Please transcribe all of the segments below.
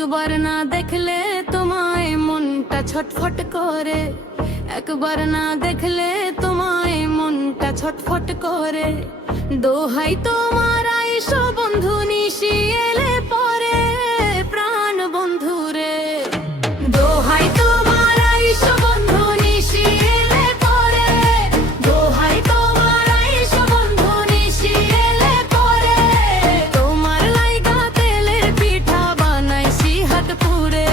একবার না দেখলে তোমায় মনটা ছটফট করে, একবার না দেখলে তোমায় মনটা ছটফট করে। দোহাই তোমার আইসো বন্ধু নিশি এলে পরে, প্রাণ বন্ধু রে। দোহাই তোমার আইসো বন্ধু নিশি এলে পরে, দোহাই তোমার আইসো বন্ধু নিশি এলে পরে। তোমার লাইগা তেলের পিঠা বানাইছি হাত পুরে।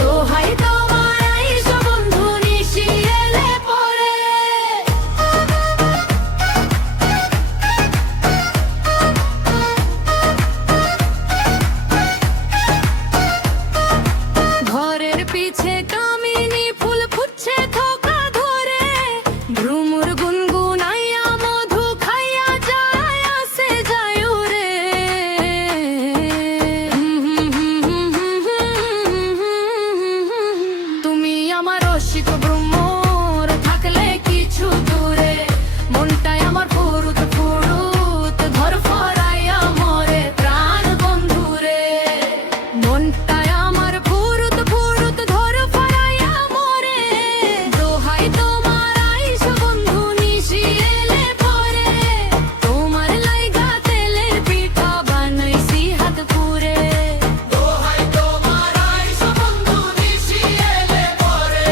দোহাই তোমার আইসো বন্ধু নিশি এলে পরে। ঘরের পিছে কামিনী ফুল ফুটছে থোকা ধরে, ভ্রমর গুনগুনাইয়া মধু খাইয়া যায় আসে যায় রে। তুমি আমার রসিক ভ্রমর থাকলে কিছু দূরে, মনটাই আমার ফুরুত ফুরুত ধর ফরাইয়া মরে, প্রাণ বন্ধু রে। মনটাই আমার ফুরুত ফুরুত ধর ফরাইয়া মরে। দোহাই তোমার আইসো বন্ধু নিশি এলে পরে, তোমার লাইগা তেলের পিঠা বানাইছি হাত পুরে। দোহাই তোমার আইসো বন্ধু নিশি এলে পরে,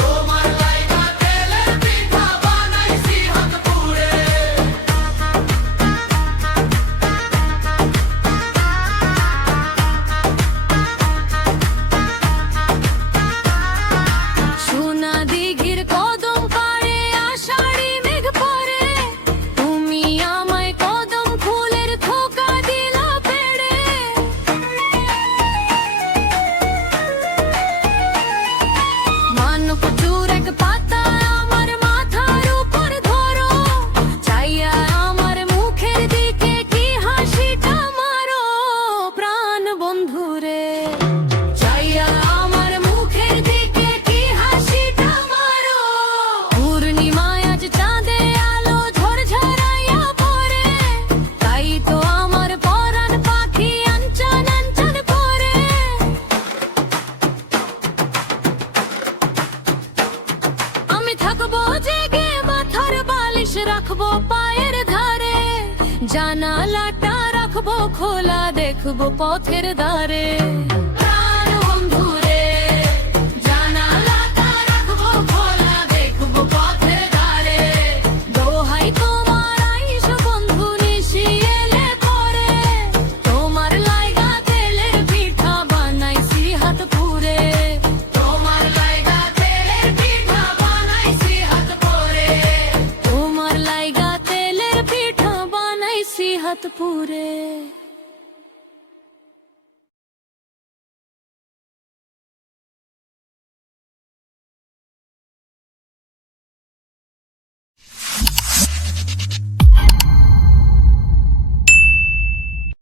তোমার লাইগা তেলের পিঠা বানাইছি হাত পুরে। সোনা দিঘির কদম পাড়ে আষাঢ়ি মেঘ পড়ে, তুমি আমায় কদম ফুলের থোকা দিলা পেড়ে। মানব চুর এক পাতা আমার মাথার উপর ধরো, চাইয়া আমার মুখের দিকে কি হাসিটা মারো, প্রাণ বন্ধু রে। চাইয়া আমার মুখের দিকে কি হাসিটা মারো। পূর্ণিমায় আজ চাঁদে আলো ঝরঝরাইয়া পড়ে, তাই তো আমার পরাণ পাখি আনচান আনচান করে। আমি থাকবো জেগে মাথার বালিশ রাখবো পায়ের ধারে, জানালাটা রাখবো খোলা দেখবো পথের ধারে।